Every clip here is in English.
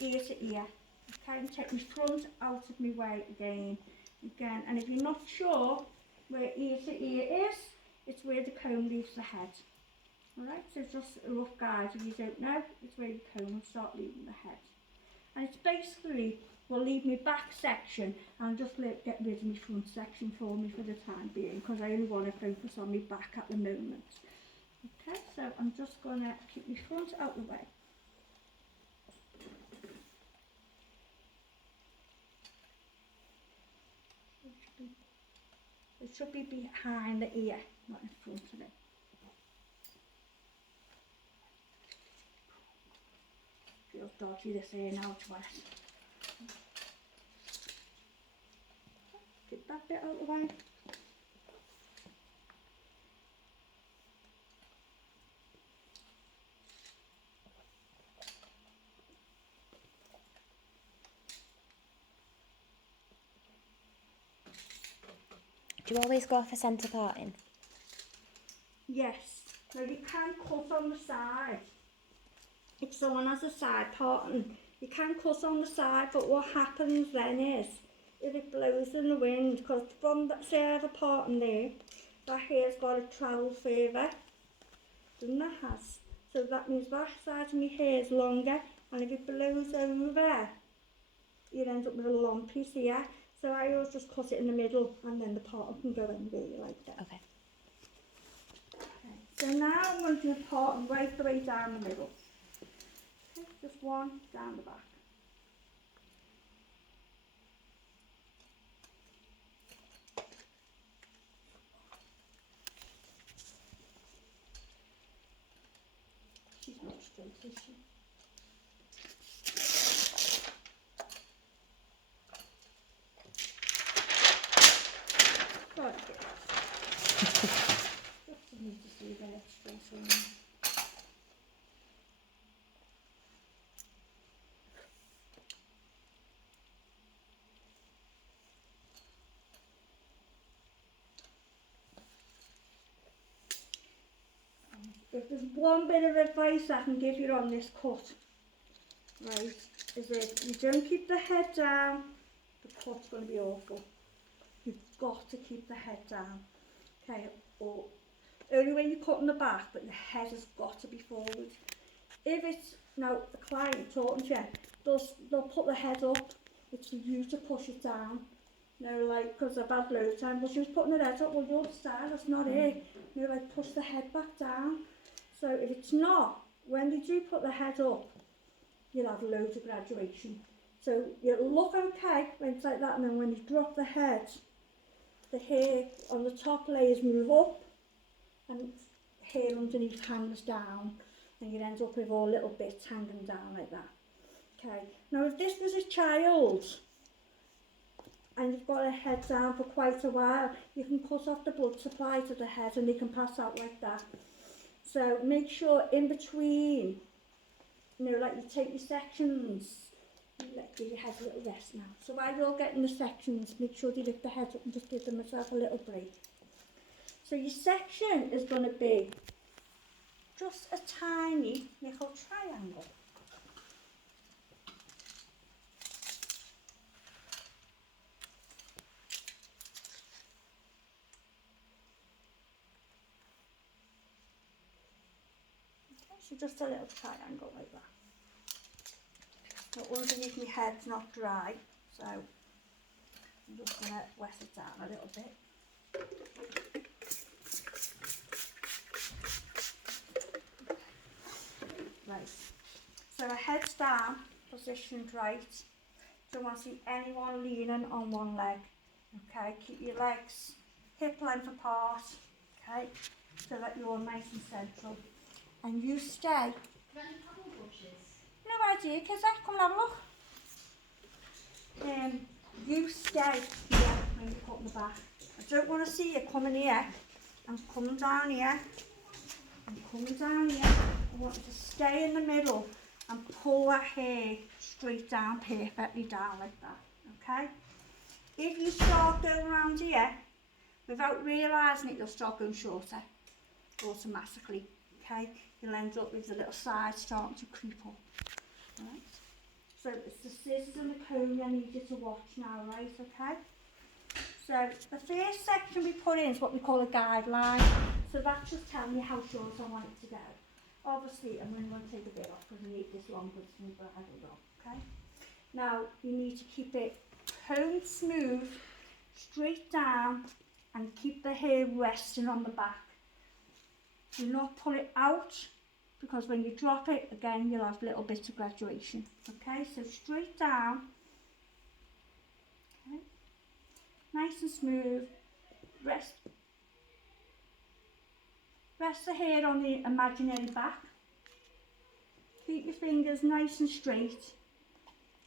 ear to ear. Okay, and take my front out of my way again. And if you're not sure where ear to ear is, it's where the comb leaves the head. Alright, so just a rough guide if you don't know, it's where the comb will start leaving the head. And it's basically, will leave me back section and just get rid of my front section for me for the time being, because I only want to focus on my back at the moment. Okay, so I'm just going to keep my front out of the way. It should be behind the ear, not in front of it. Feels dodgy this ear now, to us. Get that bit out of the way. Do you always go for centre parting? Yes. Now you can cut on the side. If someone has a side parting, you can cut on the side, but what happens then is, if it blows in the wind, because from that, say I have a parting there, that hair's got to travel further than that has. So that means that side of my hair is longer, and if it blows over, you'd end up with a long piece here. So I always just cut it in the middle, and then the parting can go anywhere you like that. Okay. So now I'm going to do the parting right the way down the middle. Okay, just one down the back. She's not straight, is she? Sorry, just for me to see that it's straight on. If there's one bit of advice I can give you on this cut, right, is if you don't keep the head down, the cut's going to be awful. You've got to keep the head down. Okay, or only when you're cutting the back, but the head has got to be forward. If it's, now the client talking to you, they'll put the head up, it's for you to push it down. You know, like, because I've had loads of time, well, she was putting her head up, well, you're the style, that's not it. You know, like, push the head back down. So if it's not, when they do put the head up, you'll have loads of graduation. So you'll look okay when it's like that, and then when you drop the head, the hair on the top layers move up, and hair underneath hangs down, and you end up with all little bits hanging down like that. Okay, now if this was a child, and you've got a head down for quite a while, you can cut off the blood supply to the head and they can pass out like that. So make sure in between, you know, like you take your sections, give your head a little rest now. So while you're getting the sections, make sure you lift the head up and just give them yourself a little break. So your section is going to be just a tiny little triangle. So just a little triangle like that. Now underneath my head's not dry, so I'm just going to wet it down a little bit. Right, so my head's down, positioned right. Don't want to see anyone leaning on one leg. Okay, keep your legs hip length apart, okay, so that you're nice and central. And you stay. No idea, kids, come and have a look. You stay here when you cut in the back. I don't want to see you coming here and coming down here and coming down here. I want you to stay in the middle and pull that hair straight down, perfectly down like that, okay? If you start going around here, without realising it, you'll start going shorter automatically, okay? You'll end up with the little side starting to creep up, right? So it's the scissors and the comb I need you to watch now, right, okay? So the first section we put in is what we call a guideline. So that's just telling you how short I want it to go. Obviously, I'm going to take a bit off because I need this longer than the bridle dog, okay? Now, you need to keep it combed smooth, straight down, and keep the hair resting on the back. Do not pull it out, because when you drop it, again, you'll have little bits of graduation. Okay, so straight down. Okay, nice and smooth. Rest the hair on the imaginary back. Keep your fingers nice and straight.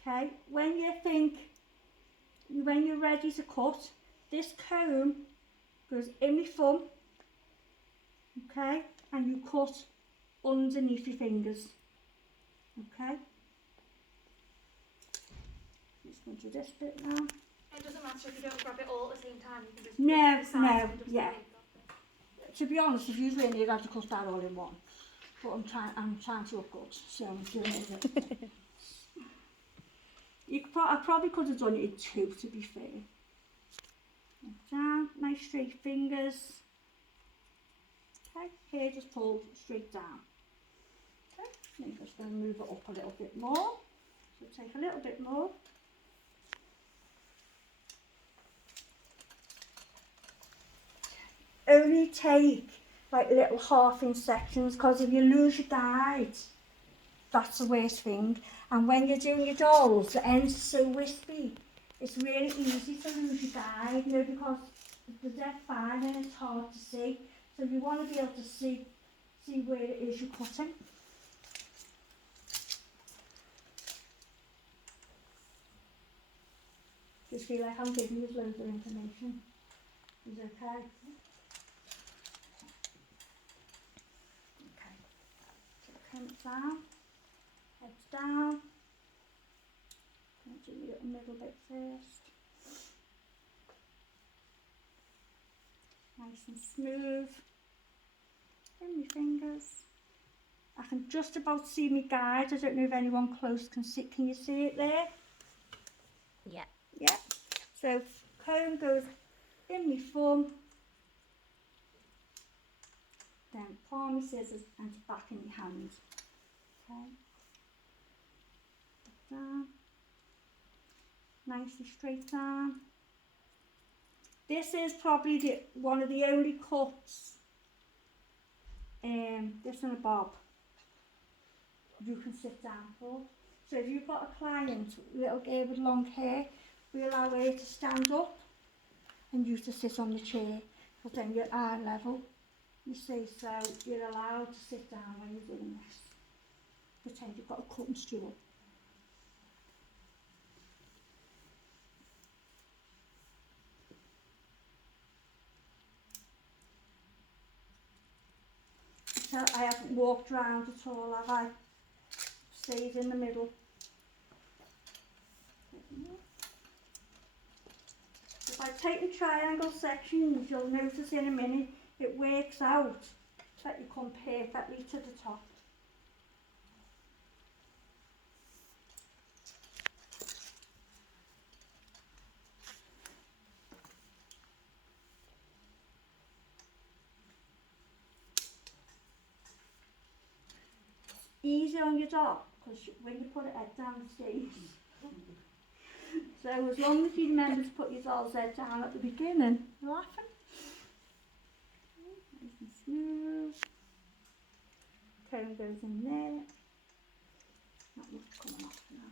Okay, when you're ready to cut, this comb goes in my thumb. Okay, and you cut underneath your fingers. Okay, just going to do this bit now. It doesn't matter if you don't grab it all at the same time, you can just No, grab the sides no, and just yeah. take off. To be honest, if you'd really had to cut that all in one, but I'm trying to look good, so I'm doing it. I probably could have done it in two, to be fair. Down, nice straight fingers. Okay, hair just pulled straight down. Okay, I'm just going to move it up a little bit more. So take a little bit more. Only take like little half-inch sections, because if you lose your guide, that's the worst thing. And when you're doing your dolls, the ends are so wispy. It's really easy to lose your guide, you know, because the dead fine and it's hard to see. So you want to be able to see where it is you're cutting. Just feel like I'm giving you loads of information. Is it okay? Okay. So comb it down, heads down. Do the little middle bit first. Nice and smooth. In my fingers. I can just about see my guide. I don't know if anyone close can see. Can you see it there? Yeah. Yeah. So comb goes in my thumb, then palm my scissors and back in my hand. Okay. Down. Nicely straight down. This is probably one of the only cuts, this and a bob, you can sit down for. So if you've got a client, little girl with long hair, we allow her to stand up and you to sit on the chair, but then you're eye level, you see, so you're allowed to sit down when you're doing this. Pretend you've got a cutting stool. So I haven't walked round at all, have I? Stayed in the middle. If I take the triangle sections, you'll notice in a minute it works out that you come perfectly to the top. Easy on your dog, because when you put it head down, it stays. So as long as you remember to put your doll's head down at the beginning, laughing. Nice and smooth. Comb goes in there. Not much coming off now.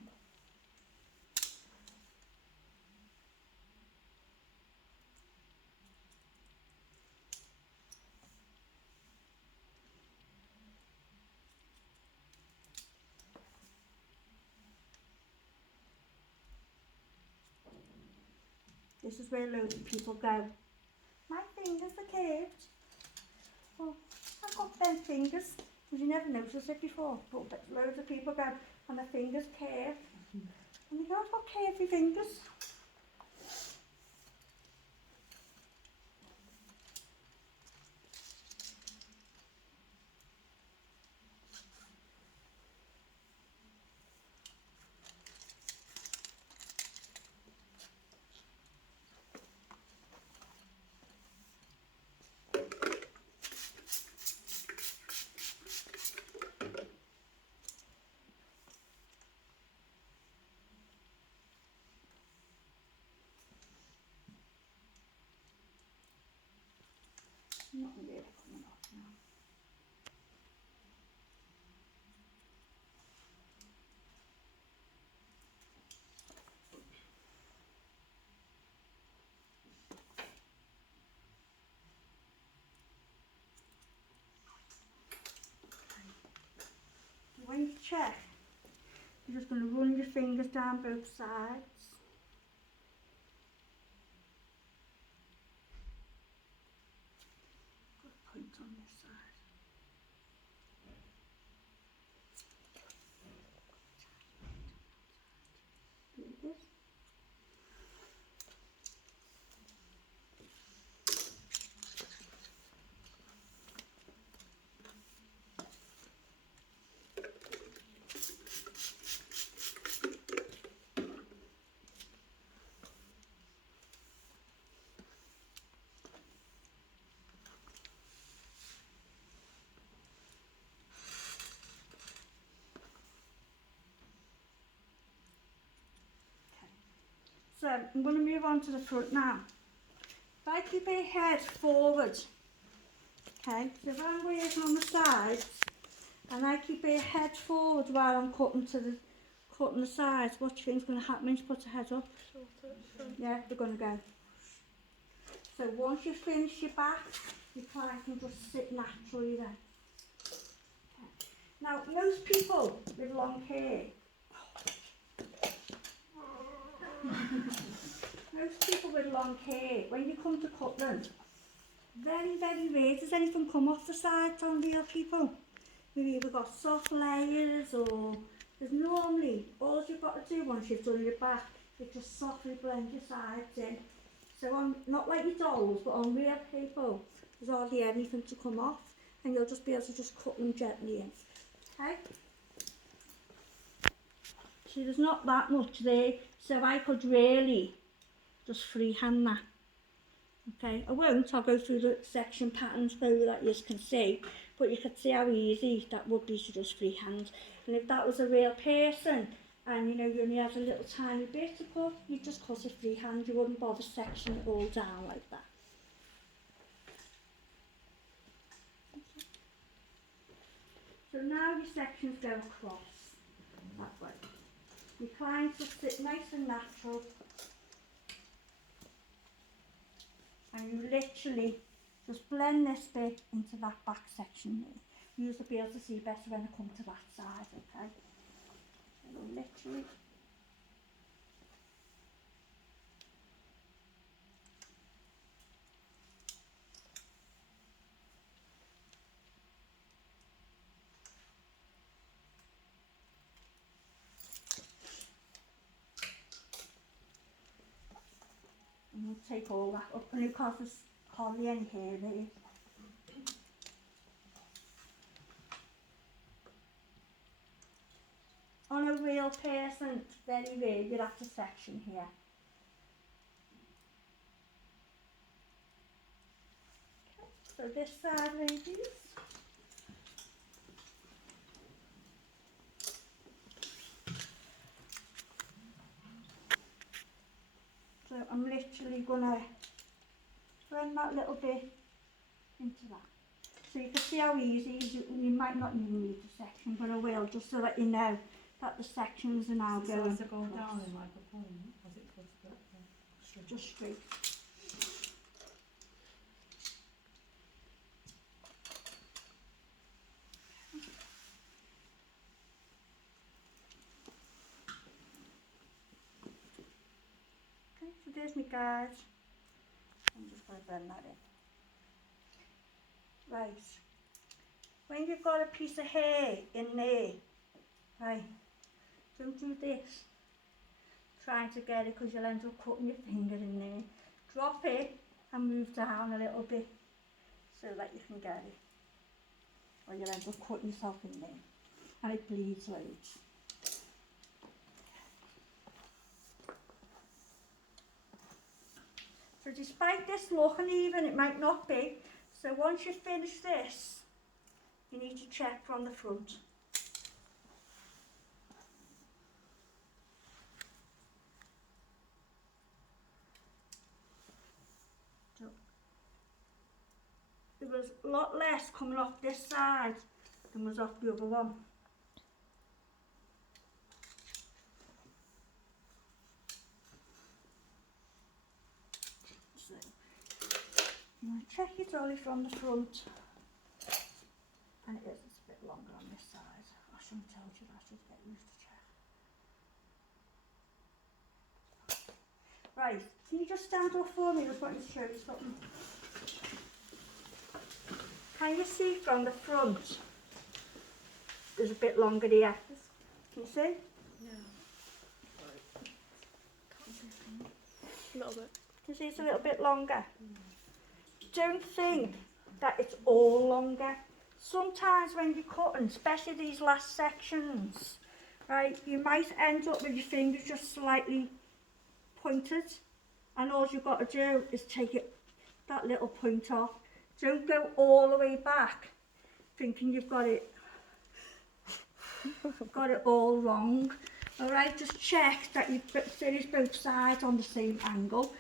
This is where loads of people go, my fingers are curved. Well, I've got bent fingers. Did you never notice it before? But loads of people go, and my fingers curve. And you go, I've got curvy fingers. when you check, you're just going to run your fingers down both sides. Good point on this side. Like this. So I'm going to move on to the front now. If I keep my head forward, okay, so if I'm working on the sides and I keep my head forward while I'm cutting the sides, what do you think is going to happen when you put the head up? Yeah, they're going to go. So once you finish your back, your client can just sit naturally then. Okay. Now, most people with long hair, most people with long hair, when you come to cut them, very, very rare does anything come off the sides on real people. Maybe you've got soft layers, or there's normally, all you've got to do once you've done your back is just softly blend your sides in. So on, not like your dolls, but on real people, there's hardly anything to come off, and you'll just be able to just cut them gently in. Okay? See, there's not that much there, so I could really just freehand that. Okay, I won't, I'll go through the section patterns so that you can see, but you can see how easy that would be to just freehand. And if that was a real person, and you know you only had a little tiny bit to cut, you'd just cut it freehand, you wouldn't bother sectioning it all down like that. So now your sections go across that way. Your clients will sit nice and natural, and you literally just blend this bit into that back section there. You'll be able to see better when I come to that side, okay? So literally. And we'll take all that up, and because there's hardly any hair there. On a real person, very rare, you'd have to section here. Okay, so this side, ladies. So I'm literally gonna blend that little bit into that. So you can see how easy it is. You might not even need the section, but I will, just so that you know that the sections are now So going does it go across. down in like a plane? Or is it goes straight? Just straight. Okay, so there's my guide. I'm just going to blend that in. Right. When you've got a piece of hair in there, right, don't do this, trying to get it, because you'll end up cutting your finger in there. Drop it and move down a little bit so that you can get it, or you'll end up cutting yourself in there, and it bleeds loads. So despite this looking even, it might not be. So once you finish this, you need to check from the front. So there was a lot less coming off this side than was off the other one. So you want to check your dolly from the front, and it's a bit longer on this side. I'll shouldn't have told you that, just get used to check. Right, can you just stand up for me? I just want to show you something. Can you see from the front? There's a bit longer here. Can you see? A little bit. Can you see it's a little bit longer? Don't think that it's all longer. Sometimes when you're cutting, especially these last sections, right, you might end up with your fingers just slightly pointed, and all you've got to do is take that little point off. Don't go all the way back thinking you've got it all wrong. Alright, just check that you've finished both sides on the same angle.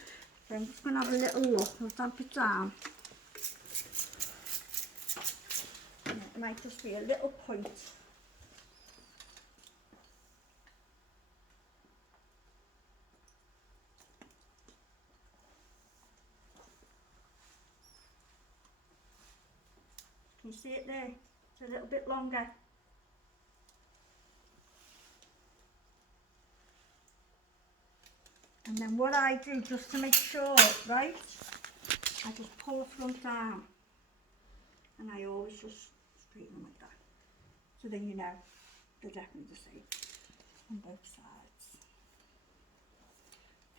So I'm just going to have a little look. I'll stamp it down. It might just be a little point. Can you see it there? It's a little bit longer. And then what I do, just to make sure, right, I just pull the front down. And I always just straighten them like that. So then you know they're definitely the same on both sides.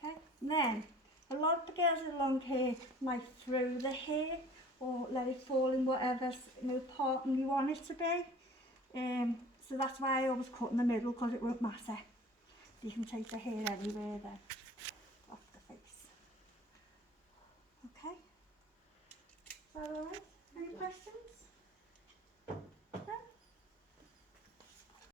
Okay, and then a lot of the girls with long hair might throw the hair or let it fall in whatever pattern you want it to be. So that's why I always cut in the middle, because it won't matter. You can take the hair anywhere then.